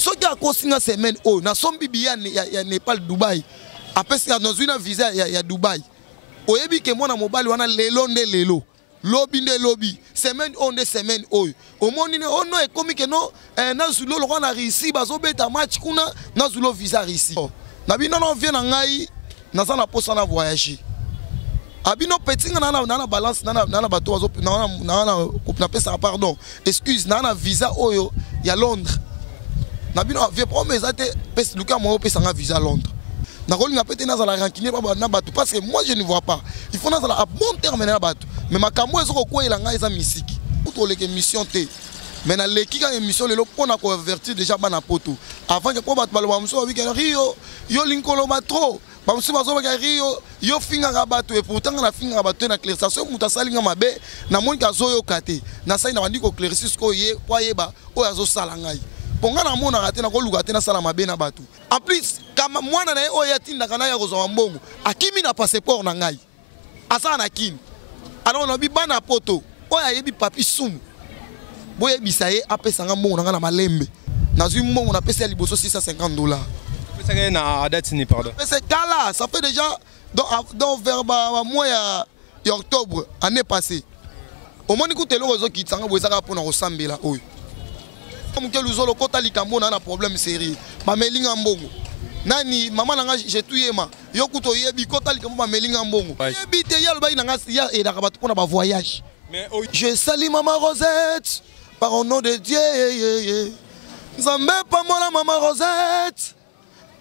Ce qui a causé une semaine, oh, na sombi bien ya Népal, Dubaï. Après, c'est dans une visa ya Dubaï. Au début, que moi, na mobile, on a lelo de lelo. Lobby de lobby. Semaine, on de semaine, oh. Au monde, on a comme que non, na zulo, on a réussi, bazo beta match, kuna, na zulo visa réussi. Nabi non, on vient en Ngaï, na zana posa na voyager. Abino petit na balance na bateau na pesa pardon excuse na visa oyo ya Londres nabino vie promesse ate pesa luka mo pesa nga visa Londres na ko linga pete na za la rancunier na bateau parce que moi je ne vois pas il faut na za à bon terme na bateau mais makambo ezo ko ela nga eza misiki pour les mission te mais na leki ka émission lelo pona ko avertir déjà bana poto avant que po bateau balwa mso wi ka Rio yo linkolo matro bamusi bazoba ka Rio yo finga ka bateau et pourtant na finga ka bateau na clarification muta salinga mabe na moni ka zoyo kate na sai na bandi ko clarifier ko ye kwa yeba o yazo sala ngai ponga na mona kate na ko luka te na sala mabe na bateau en plus kama mwana na o yatinda kana ya kozwa mbongo akimi na passeport na ngai asa na kin alors na bi bana poto o ya yebi papi sumu boye bisaye apesa nga mbongo na malembe na zui mbongo na pesa liboso $650. C'est na date ni pardon. C'est là, ça fait déjà donc vers mois ya octobre année passée. Au moins écoute le réseau qui tsanga bozaka pona kosambela oyo. Comme que luzolo kota likambo na problème sérieux. Ma melinga mbongo. Nani maman nanga j'ai tout yema. Yo kuto yebi kota likambo ma melinga mbongo. Yebi te yalo ba nanga ya et dakaba pona ba voyage. Mais je salue maman Rosette par au nom de Dieu. Nzambe pa mola maman Rosette.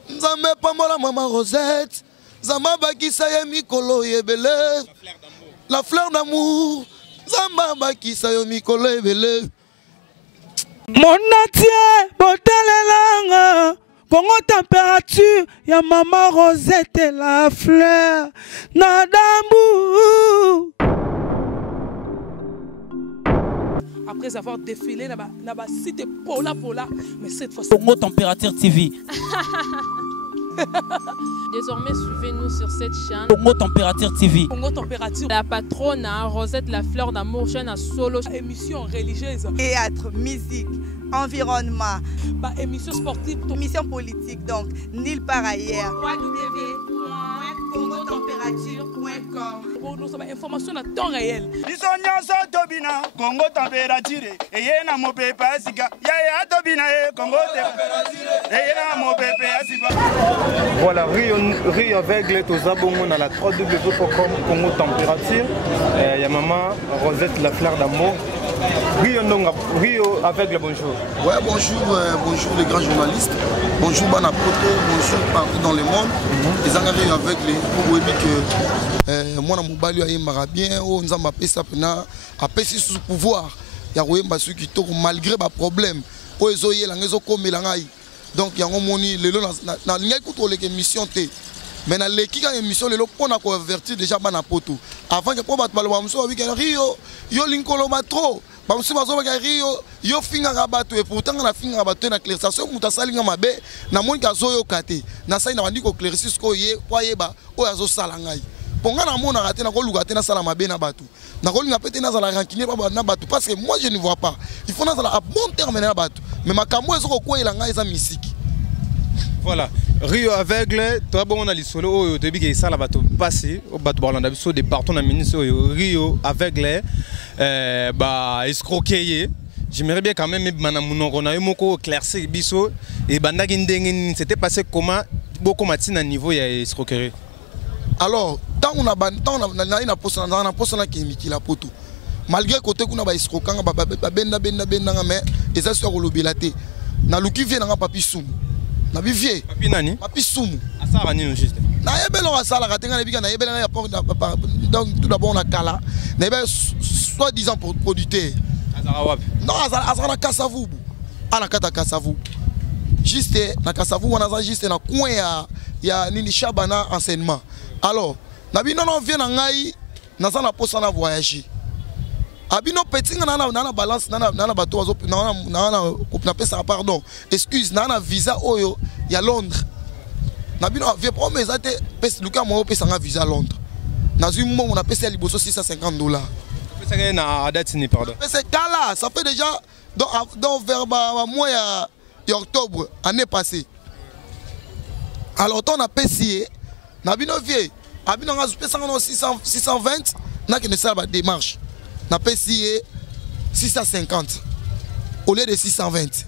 Nzambe pamola maman Rosette, Zamba bakisa ye mikolo yebele, la fleur d'amour, Zamba bakisa ye mikolo yebele. Mon atie, botalelanga, Congo température, ya maman Rosette et la fleur, nadambu. Après avoir défilé là-bas, cité Pola, mais cette fois-ci. Congo Température TV. Désormais, suivez-nous sur cette chaîne. Congo Température TV. Congo Température. La patronne, Rosette, la fleur d'amour, chaîne à solo. Émission religieuse. Théâtre, musique, environnement. Bah, émission sportive. Émission politique, donc, nulle part ailleurs. www.congotempérature.com. Pour nous avoir information à temps réel. Congo Température. Et y a mon pépé Asika. Ya Tobina Congo Température. Et y a mon pépé Asika. Voilà, Rio aveugle, tous abonnés à la www.com Congo Température. Il y a maman Rosette, la fleur d'amour. Rio aveugle, bonjour. Ouais, bonjour les grands journalistes. Bonjour Banapoto, bonjour partout dans le monde. Les Angariens aveugles, pour vous dire que moi, je suis bien, nous avons appelé sous pouvoir. Il y a malgré les problèmes. Donc, il y a une émission. Mais dans l'émission, on a converti déjà dans poto. Avant que Rio, yo linkolo matro. Bamusi bazoba Rio, yo finga rabato et pourtant na finga rabato na clarification muta salinga mabe na moni ka zoyo kate. Na sai na bandi ko clarifier ko ye kwa yeba o yazo sala ngai. Ponga na mona raté na ko luka te na sala mabe na bato. Na ko linga pete na za la rancunier na bato parce que moi je ne vois pas. Il faut na za à bon terme na bato. Mais makambo ezo ko ela ngai za misiki. Voilà, Rio aveugle, toi bon on a l'isolo au début que ça là bateau passé au bateau Barlanda biso des partons na ministre Rio aveugle bah escroquer. J'aimerais bien quand même manamuno on a eu moko éclairci biso et bandagi ndenge c'était passé comment beaucoup matin à niveau ya escroquerie. Alors, tant on a na poste na kimiki la poto. Malgré côté qu'on a ba escroquant benda mais et ça sur le bilate. Na luki vient na papi soum. Na bivie papi nani papi sumu asara nini juste na yebelo asala katenga na bika na yebela na rapport donc tout d'abord on a kala na yebel soi-disant producteur asara wapi non asara na Kasavubu ana kata Kasavubu juste na Kasavubu on a juste na coin ya nini Shabana enseignement alors na bino non vient na ngai na za na posa na voyager abino petit na balance na bateau na pesa pardon excuse na visa oyo ya Londres na bino vie promesse ate pesa luka mo pesa nga visa Londres na zui mbongo na pesa liboso $650. C'est na date ni pardon. C'est là, ça fait déjà donc vers mois et octobre année passée. Alors on a payé na bino vie abino nga pesa 620 na que ne ça ba démarche na payé 650 au lieu de 620.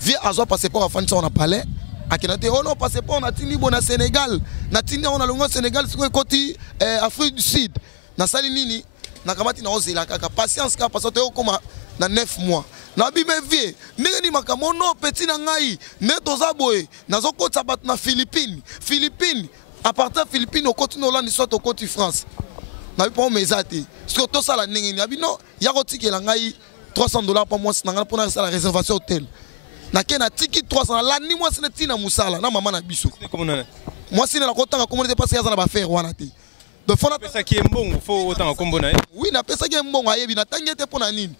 Vie azo passeport afin ça on a parlé akinate on a passeport na tini bona Sénégal na tini on a longo Sénégal c'est côté Afrique du Sud na sali nini na kamati na ozela kaka patience ka parce que okoma na 9 mois na bime vie ndenge ni makamo no petit na ngai ne toza boye nazo kota bat na Philippines à partir Philippines au côté Hollande soit au côté France na bi po mezate surtout ça la ndenge ni abino ya kotikela ngai $300 par mois na ngana pona la réservation hôtel na kena tiki 300 la ni moi c'est tina musala na maman na biso moi c'est na kotanga communauté parce que ya za na ba faire wana te de fona pesa ki mbongo faut autant kombo na oui na pesa ki mbongo ayebi na tangete pona nini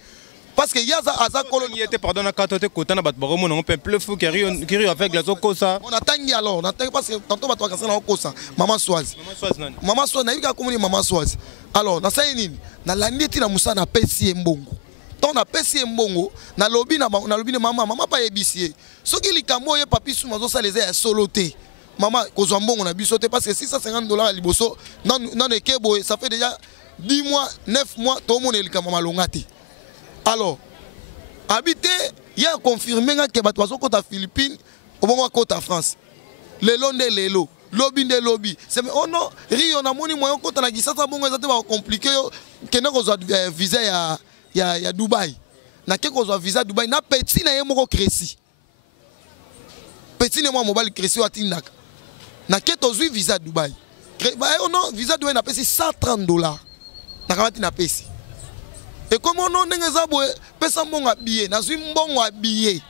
parce que yaza aza colon était pardon na katote kota na bat baromo na pe plus fou qui rio avec la zokosa on attend alors on attend parce que tantôt bat wakasa na kosa maman Swazi na yika komuni maman Swazi alors na sai nini na landeti na musa na pesi mbongo ton na pesi mbongo na lobi na maman pa yebisie soki likambo ye papi suma zo saleza ya soloté maman kozwa mbongo na biso te parce que $650 à liboso non ekebo ça fait déjà 10 mois 9 mois tout le monde est likambo malongati. Alors, habité, il y a confirmé que les gens sont à Philippines, au moment où à France. Le long de l'élo, lobby de lobby. C'est oh non, Rio, on a mon moyen quand on a dit ça, ça va compliqué. Que nous avons visa à Dubaï. Na que nous avons visa à Dubaï, na petit na yemo créci. Petit na moi mobile créci à Tindak. Na que tu as visa à Dubaï. Oh non, visa à Dubaï na payé $130. Na kamati na payé. Et comme on a pesa mbongo a billet, na zui mbongo a billet.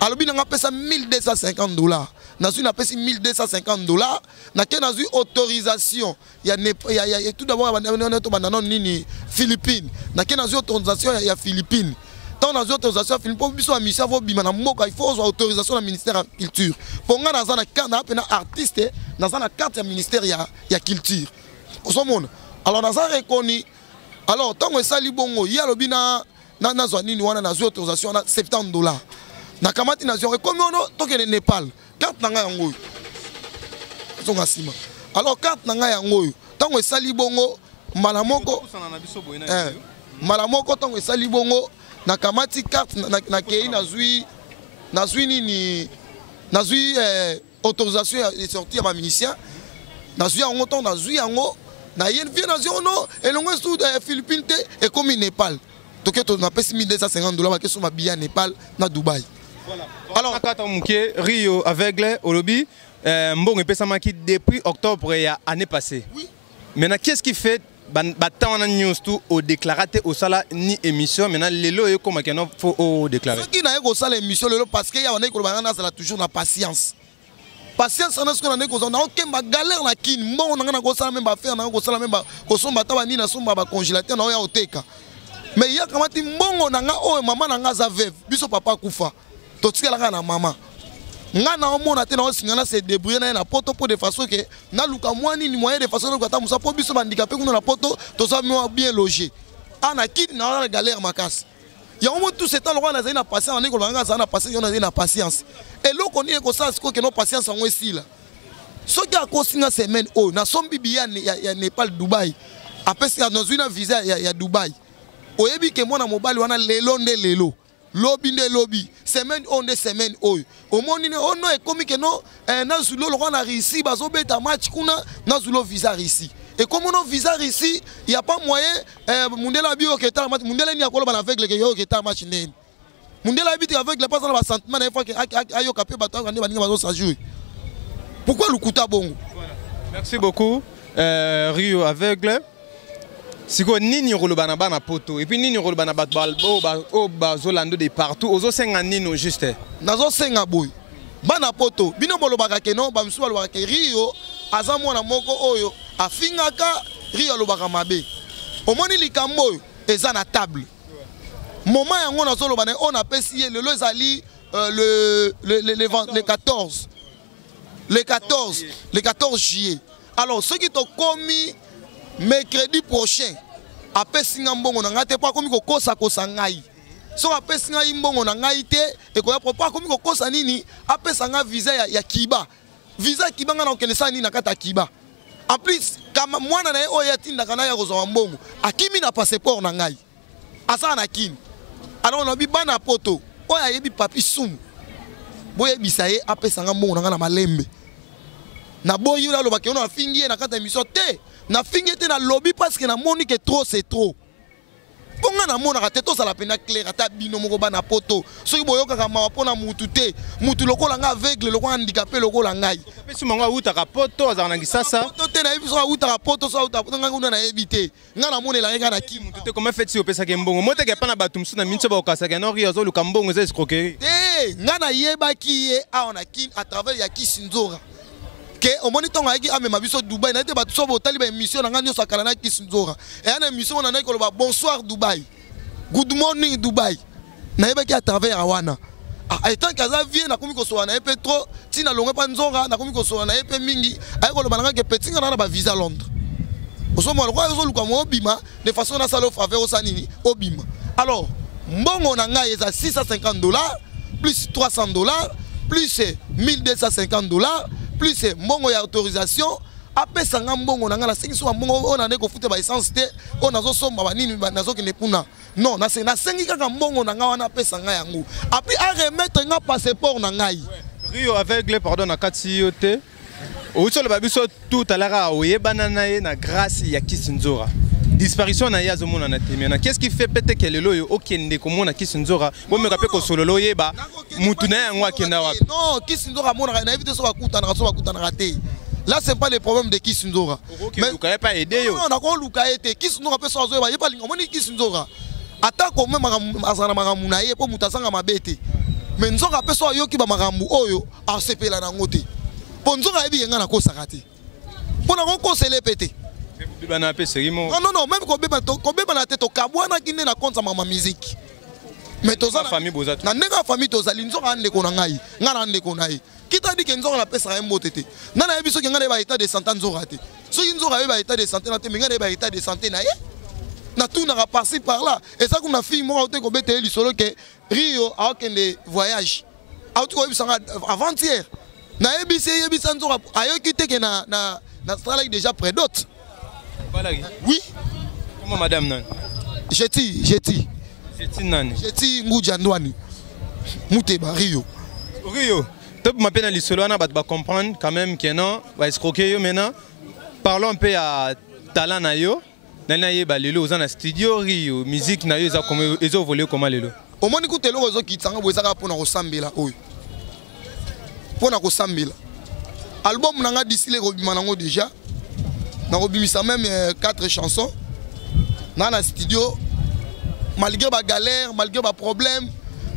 Alobi na pesa $1250. Na zui na pesa $1250. Na ke na zui autorisation. Il y a tout d'abord on nini Philippines. Na ke na zui autorisation il y a Philippines. Tant na zui autorisation Philippines biso a mission vo bima na mboka il faut autorisation du ministère de la culture. Pour nga na za na carte na artiste na za na carte du ministère ya culture. Osomona. Alors na za reconnu. Alors, tant que ça libongo, il y a le bina na zwanini wana na zwa autorisation na $70. Na kamati na zwa comme on to ke Népal, carte na nga yango. Zonga sima. Alors carte na nga yango. Tant que ça libongo, malamoko tant que ça libongo na kamati carte na kei na zwi nini na zwi autorisation de sortir ma ministère. Na zwi yango tant na zwi yango. Na yen vie na zone et longue sous Philippines et comme Népal. Donc on a payé $1250 parce que sont habillés à Népal na Dubaï. Voilà. Alors quand on Rio aveugle au lobby mbongo pesa maki depuis octobre ya année passée. Oui. Maintenant qu'est-ce qui fait tant on news tout au déclaraté au sala ni émission maintenant lelo e comme qu'il faut au déclarer. Ce qui n'a pas au sala émission lelo parce qu'il y a on est que on a toujours la patience. Patience on a ce qu'on a on a aucun galère la kin bon on a ko sala même ba faire on a ko sala même ba ko somba ta ni na somba ba congélateur na ya oteka mais il y a comment ti mbongo na nga o maman na nga za veuve biso papa kufa to tikala na maman nga na omona te na osingana se débrouiller na poto pour de façon que na luka mwani ni moyen de façon que ta musa po biso handicapé kuna na poto to sa bien logé ana kin na galère makasi. Il y a au moins tout ce temps, on a une patience, on a une patience. Et là, on est comme ça, que nos patience sont ici là. Ce qui a causé une semaine, oh, na sombi bien, il y a Népal, Dubaï. Après, il y a une visa, il y a Dubaï. Au début, que moi, na mobile, on a l'élo de l'élo, lobby de lobby, semaine on de semaine, oh. Au moins, on a comme que non, na zulo, on a réussi, bazo beta match, kuna, na zulo visa ici. Et comme on a visa ici, il n'y a pas moyen, Mundela bio qui est en match, Mundela n'y a pas de avec le qui est en match. Mundela habite avec les personnes à sentiment, il faut que ayo capé bateau, on va ça jouer. Pourquoi le couta bon? Merci beaucoup, Rio aveugle. Si quoi nini rolo banaba na poto et puis nini rolo banaba balbo o bazolando de partout, ozo senga nino juste. Nazo senga boy. Bana poto, bino bolo bakake non, ba msuba lo bakake Rio, azamo na moko oyo. Afingaka Rio lobaka mabe. Omoni likambo eza na table. Moment yango na solo bana on a payé le ezali le 14. Le 14 juillet. Alors ceux qui t'ont commis mercredi prochain après singa mbongo na ngate pas komi ko kosa ngai. so apesi ngai mbongo na ngai te ekoya propos akomi kokosa nini apesa nga visa ya Kiba. Visa Kiba nga na okende sa nini na kata Kiba. En plus kama mwana na ye oyo atindaka na ya kozwa mbongo akimi na passeport na ngai asala na kini alors na bibana poto oyo ayebi papi sumu boyebisa ye apesa nga mbongo na nga na malembe na boyi na lobaki ono afingi ye na kata émission te na fingi te na lobby parce que na moni que trop c'est trop. Ponga na mona ka to sala pena clair ata bino moko bana poto soki boyoka ka mawa pona mutu te mutu lokola nga aveugle lokola handicapé lokola ngai pesi monga uta ka poto azana ngisasa poto te na biso uta ka poto so uta nga nguna na ebité nga na mona la nga na ki mutu te comment fait si opesa ke mbongo mote ke pana batumsu na minso ba okasa ke no rio zo luka mbongo za escroquerie te nga na yeba ki ye a on a kin à travers ya Kisinzora ke omoni tonga yaki amema biso Dubai na te batu so botali ba émission na nga nyo sakala na Kisinzora et ana émission na ko ba bonsoir Dubai. Good morning Dubai. Na yeba ki à travers awana. Ah étant kaza vie na komi ko so na epe trop tina longwe pa nzonga na komi ko so na epe mingi ay ko lo bananga ke petinga na ba visa Londres. Osomo lo kwa zo luka mo bima de façon na salo faveur o sanini obima. Alors mbongo na nga eza $650 plus $300 plus $1250 plus mbongo ya autorisation apesa nga mbongo na nga na sengi so mbongo ona ne ko futa ba essence te ona zo somba ba nini nazo kene puna non na sengi kaka mbongo na nga wana apesa nga yango apri a remettre nga passeport na ngai Rio aveugle pardon na kati yote Outsolo babiso tout à l'heure oyebana na ye na grâce ya Kisinzora disparition na yazo mona na temena qu'est-ce qui fait peut-être que lelo yo okende ko mona Kisinzora bo me kapé ko sololo yeba mutu na yango akenda wapi non Kisinzora mona na éviter so bakutana raté. Là c'est pas le problème de Kisinzora. Mais vous n'avez pas aidé yo. Non, on a ko luka été Kisinzora pe so zo ba yepa lingo moni Kisinzora. Ata ko même azana magamu na ye po mutasanga mabete. Mais nzonga pe so yo ki ba magamu oyo a sepela na ngote. Po nzonga ebi yenga na ko sakati. Po na ko sele pété. Bana pe serimo. Non non même ko beba na tête to kabwana kine na konza mama musique. Mais to za famille bozatu. Na ndenga famille to zali nzonga ande ko na ngai. Nga na ande ko na ye. Kita dit que nzonga na pesa mbote te. Na na biso ke nga ba état de santé nzonga te. So nzonga ba état de santé na te nga ba état de santé na ye. Na tout na par-ci par là. Et ça comme na fille mo te ko bete li solo que Rio a okende voyage. A tout ko bisanga avant-hier. Na yebisa nzonga ayo kite ke na travail déjà près d'autres. Oui. Comment madame nan? Jeti nani? Jeti Nguja Ndwani. Muteba Rio. Rio. Top ma peine à l'isolo na ba comprendre quand même que non va escroquer yo maintenant. Parlons un peu à talent na yo. Na yeba lelo oza na studio Rio musique na yo za comme ezo voler comment lelo. Au moins écoute lelo ozo kitanga bozaka pona ko sambela oyo. Pona ko sambela. Album nanga d'ici les robima nango déjà. Na robimisa même 4 chansons. Na studio malgré ba galère, malgré ba problème,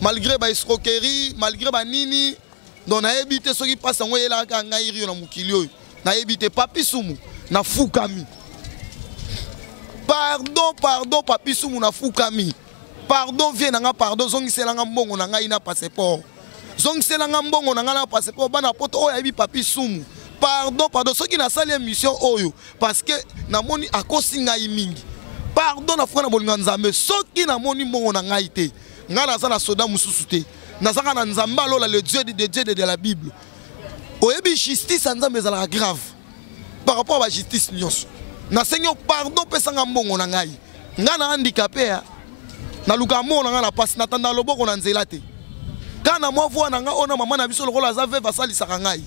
malgré ba escroquerie, malgré ba nini, donc na ebité ce qui passe en yela ka ngai Rio na mukili oyo. Na ebité papi sumu na fukami. Pardon papi sumu na fukami. Pardon viens nanga pardon zongi selanga mbongo na ngai na passeport. Zongi selanga mbongo na ngai na passeport bana poto oyo ebi papi sumu. Pardon ceux qui na sali émission oyo parce que na moni akosi ngai mingi. Pardon na fona bolinga nzambe soki na moni mbongo na ngai te. Nga na za na soda mususu te. Na zaka na nzamba lola le Dieu de la Bible. Oyebi justice nzambe za la grave. Par rapport à la justice nyonso. Na senyo pardon pesanga mbongo na ngai. Nga na handicapé na luka mo na nga na passe na tanda loboko na nzela te. Kana mo vo na nga ona mama na biso lokola za veva salisaka ngai.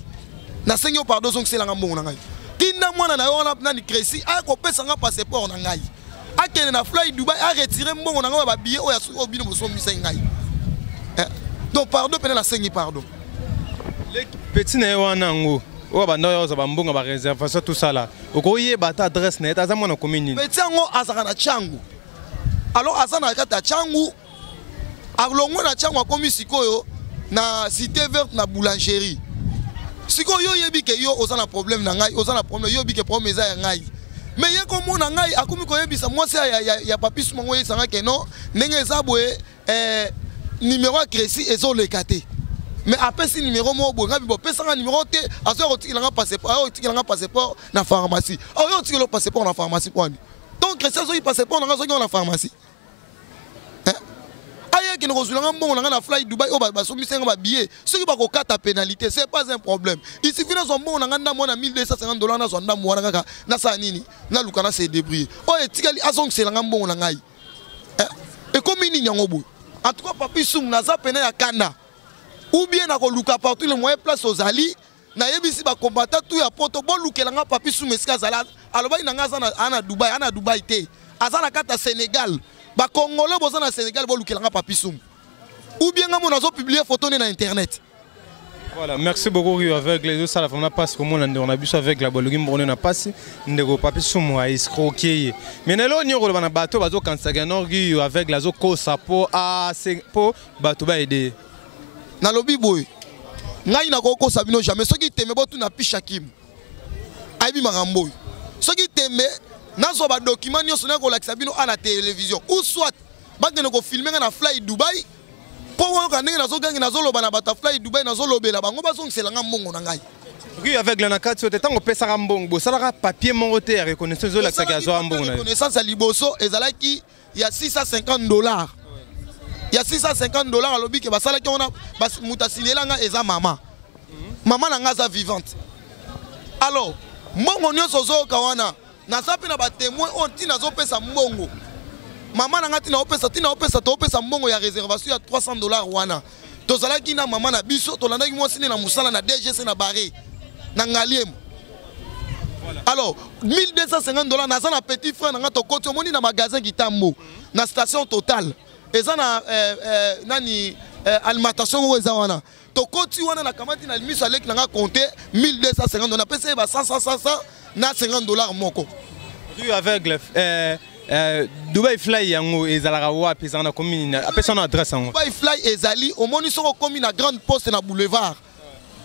Na senyo pardon zongi selanga mbongo na ngai. Tinda mwana na yo na ni kresi a ko pesanga passeport na ngai. Akene na fly Dubai a retirer mbongo na nga ba billet o ya su obino mo so misa ngai. Donc pardon pena la sengi pardon. Les petits na wana ngo o ba ndo yo za bambonga ba réservation tout ça là. Okoye ba ta adresse net aza mwana commune. Petit ngo azaka na changu. Alors azana kata changu alongo na changu akomi sikoyo na cité verte na boulangerie. Siko yo yebi ke yo ozana problème na ngai, ozana problème yo bi ke problème eza ya ngai. Mais ye ko mona ngai akomi ko yebisa moi c'est ya papi sumango ye sanga ke non ndenge eza boye numéro crédit ezo lekate. Mais après si numéro mo bo ngabi bo pesanga numéro te aso rotikilanga passeport na pharmacie. Oh yo tikelo passeport na pharmacie kwani. Donc crédit zo passeport na zo na pharmacie. qui ne reçoit un bon on a fly Dubaï au bas sur 1500 billets ceux qui va ta pénalité c'est pas un problème il suffit dans son bon on a $1250 na son ndam wana kaka na sa nini na lukana se débrouiller oh etikali azong c'est la bon on a ngai et comme ini nyango bo en tout cas papi sum na za pena ya kanda ou bien na ko luka partout le moyen place aux ali na yebisi ba combattant tout ya poto bo lukela nga papi sum eska zala aloba inanga za ana Dubaï te azana kata Sénégal ba congolais boza na Sénégal bo lukela nga papi sum ou bien nga mona zo publier photo na internet. Voilà, merci beaucoup Rio avec les deux ça la femme passe comme on a vu ça avec la bolugim on a passé ndego papi sum a escroquer mais nelo ni ko bana bato bazo kansaga no Rio avec la zo ko sapo a po bato ba aider na lobi boy ngai na ko sabino jamais soki teme botu na pishakim aibi marambo soki teme nazo ba document nyo sona ko lakisa bino à la télévision ou soit ba ngene ko filmer na fly Dubai po wa ndenge nazo gangi nazo loba na butterfly Dubai nazo lobela bango bazo ngiselanga mbongo na ngai oui avec la nakati ote tango pesa ka mbongo salaka papier mongote ya reconnaissance zo lakisa ka zo mbongo na reconnaissance à liboso ezalaki il y a $650 il y a $650 alobi ke basalaki ona bas mutasinelanga eza mama na nga za vivante alors mbongo nyonso zo kawana na sapi na ba témoin on tina zo pesa mbongo mama na nga tina opesa to opesa mbongo ya réservation ya $300 wana tozalaki na mama na biso tolandaki mwasine na musala na DGC na barré na ngaliem alors $1250 na za na petit frère na nga to koti omoni na magasin Kitambo na station Total eza na nani alimentation ngo eza wana to koti wana na kamati na limiso aleki na nga compter $1250 na pesa ba 100 na $50 moko Rio aveugle Dubai Fly yango ezalaka wapi ezana commune apesa na adresse yango Dubai Fly ezali omoni soko komi na grande poste na boulevard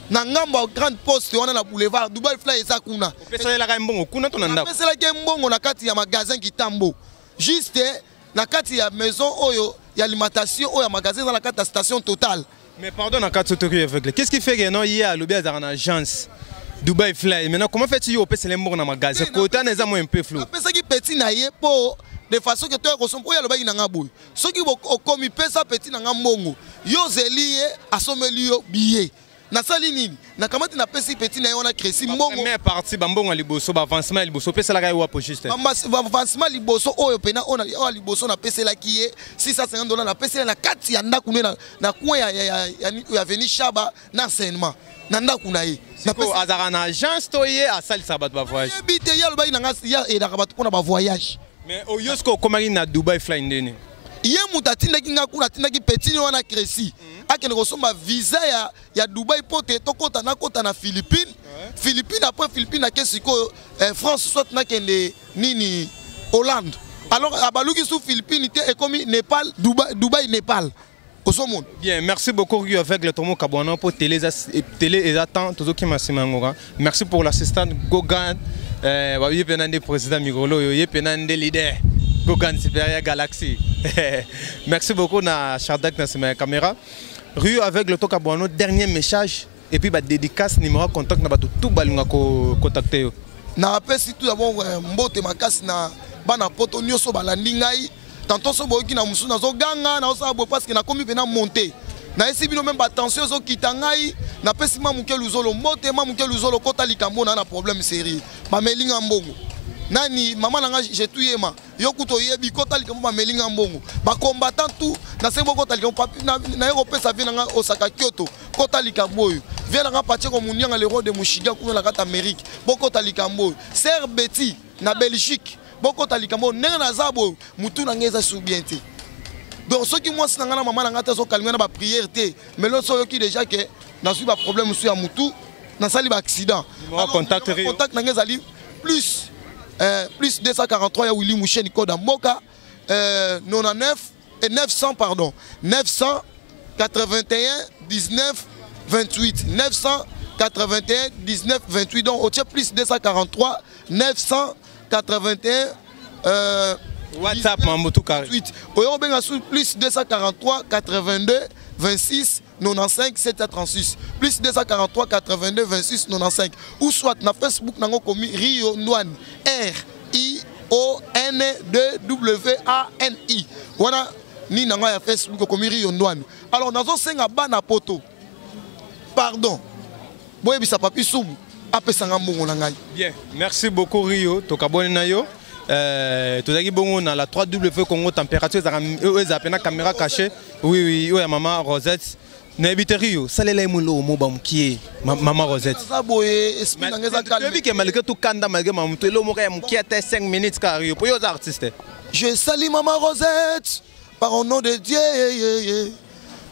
na ngambo grande poste wana na boulevard Dubai Fly eza kuna pesa la mbongo kuna to na ndako pesa la mbongo na kati ya magasin Kitambo juste na kati ya maison oyo ya alimentation oyo ya magasin dans la kati ya station Total. Mais pardon na kati to aveugle qu'est-ce qui fait que non hier à l'obia dans agence Dubai Fly maintenant comment fait-tu au pesa lembo na magasin côté na eza mo un peu flou pesa ki petit na ye po de façon que toi ressemble oya loba ina ngaboy soki okomi pesa petit na ngambongo yo zelie asomeli yo billet na sali nini na kamati na pesi petit na yona kresi mbongo mais parti bambongo liboso ba avancement liboso pesa la wa po juste avancement liboso oyo pena ona liboso na pesa la kiye $650 na pesa na kati ya ndaku na coin ya avenue Shaba na enseignement na ndaku na ye na pesa azara na agence to ye a sali sabat ba voyage bité ya loba ina ngasi ya e na kabatu pona ba voyage mais oyosko komari na Dubai Fly ndeni ye mutatinda kinga kuna tinda ki petit wana kresi akene kosomba visa ya Dubai pote tokota na kota na Philippines Philippines après Philippines na kesiko France soit na kende nini Hollande alors abaluki sous Philippines te ekomi Népal Dubai Népal osomon bien merci beaucoup Rio avec le tomo kabwana pour télé et attend tous qui masimangoga merci pour l'assistant Gogan ba yepenande président Migolo yepenande leader Gogan Superior Galaxy. Merci beaucoup na Chardak na ma caméra. Rio avec le Toka Bono dernier message et puis ba dédicace numéro contact na bato tout balinga ko contacter yo. Na pesi tout d'abord mbote makasi na bana poto nyoso balandi ngai tantôt so boki na musu na zo ganga na osa bo parce que na komi pena monter. Na esi bino même attention zo kitangai na pesi mamuke luzolo mbote mamuke luzolo kota likambo na problème série. Ba melinga mbongo. Nani mama nanga jetuyema yokuto yebi kota likambo melinga mbongo ba combattant tout na sembo kota likambo papi na yoko pesa vina nga Osaka Kyoto kota likambo vina nga pache ko munyanga le roi de Mushiga kuna la kata Amérique bokota likambo Ser Betty na Belgique bokota likambo nenga na zabo mutu na ngeza subiente donc ceux qui moi sinanga na mama nanga ta zo calmer na ba prière te mais l'autre so yoki déjà que na su ba problème su ya mutu na sali ba accident contact na ngeza li plus 243 ya Willy Mouché Nico Damboka 99 et 900 pardon 981 19 28 981 19 28 donc au plus 243 981 WhatsApp Mamoto carré. Oyo benga sous plus 243 82 26 95 736 plus 243 82 26 95 ou soit na Facebook nango komi Rio Ndwani RION2WANI wana ni nanga ya Facebook comme Rio Ndwane. Alors nazo senga bana poto. Pardon. Boye bisa papi subu apesanga mbongo na ngai. Bien, merci beaucoup Rio, tokabone na yo. Tozaki bongo na la 3W Congo température za pena caméra cachée. Oui, oui, maman Rosette. Na ebite Rio, salela mulo mo ba mukie maman Rosette. Ça boye esprit na ngeza calme. Depuis que malgré tout kanda malgré mamuto lo mo ka mukie ta 5 minutes ka Rio pour yo artiste. Je salue maman Rosette par au nom de Dieu.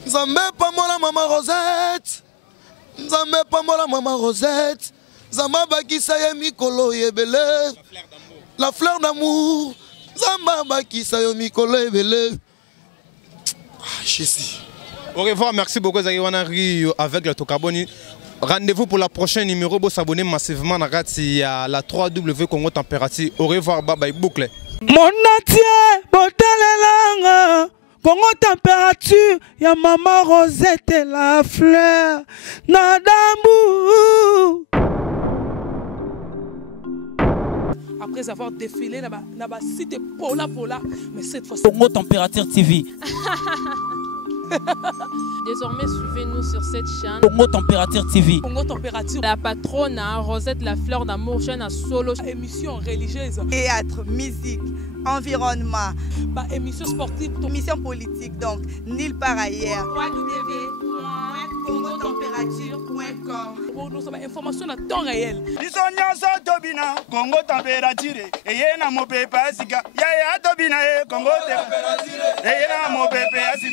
Nzambe pa mola maman Rosette. Nzambe pa mola maman Rosette. Zamba bakisa ye mikolo yebele. La fleur d'amour. Zamba bakisa ye mikolo yebele. Jésus. Au revoir, merci beaucoup Zaïwana Rio avec le Tokaboni. Rendez-vous pour la prochaine numéro pour s'abonner massivement à la 3W Congo Température. Au revoir, bye bye, boucle. Mon atier, botalelanga, Congo Température, ya maman Rosette et la fleur, Nadambu. Après avoir défilé, na cité Pola, mais cette fois-ci. Congo Température TV. Désormais, suivez-nous sur cette chaîne. Congo Température TV. Congo Température. La patronne, Rosette la fleur d'amour, chaîne à solo. Émission religieuse. Théâtre, musique, environnement. Bah, émission sportive. Émission politique, donc, nulle part ailleurs. www.congotempérature.com. Nous avons information à temps réel. Bisonyoso tobina Congo température eyena mopepe asika ya tobina Congo température eyena mopepe asika